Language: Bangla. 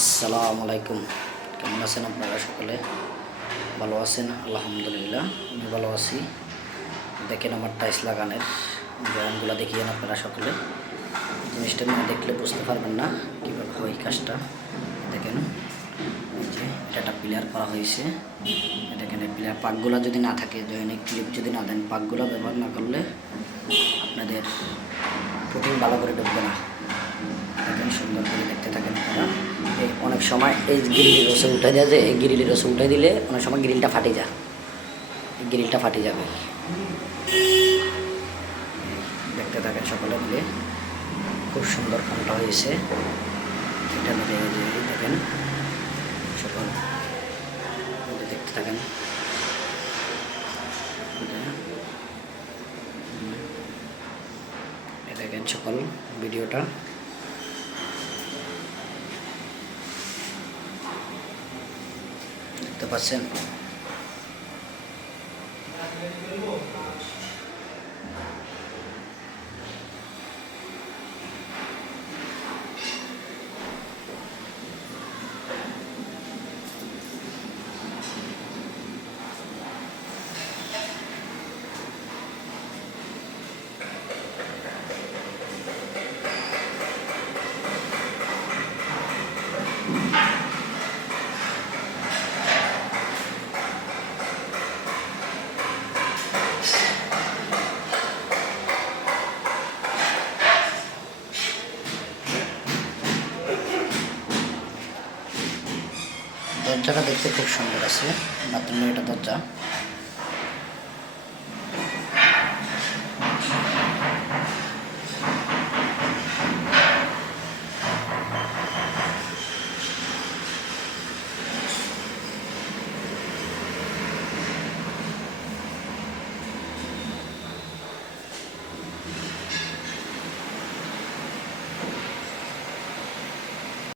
আসসালামু আলাইকুম। কেমন আছেন আপনারা সকলে? ভালো আছেন? আলহামদুলিল্লাহ আমি ভালো আছি। দেখেন আমার টাইলস লাগানোর ড্রয়িংগুলো দেখিয়েন আপনারা সকলে। জিনিসটা না দেখলে বুঝতে পারবেন না কীভাবে হয় কাজটা। দেখেন এই যে এটা একটা পিলার করা হয়েছে। দেখেন এই পিলার পাকগুলো যদি না থাকে, জয়েনিক ক্লিপ যদি না দেন, পাকগুলো ব্যবহার না করলে আপনাদের পুটিং ভালো করে ঢুকবে না। দেখেন সুন্দর করে দেখতে থাকেন আপনারা। অনেক সময় এই গ্রিলের রসে উঠে যায়, যে এই গ্রিলের রসে উঠে দিলে অনেক সময় গ্রিলটা ফাটে যায়, এই গ্রিলটা ফাটে যাবে। দেখতে থাকেন সকলে মিলে, খুব সুন্দর কামটা হয়েছে। এটা মিলে দেখেন সকল দেখতে থাকেন। দেখেন সকল ভিডিওটা দেখতে পাচ্ছেন। দরজাটা দেখতে খুব সুন্দর আছে, বাথরুমের এটা দরজা।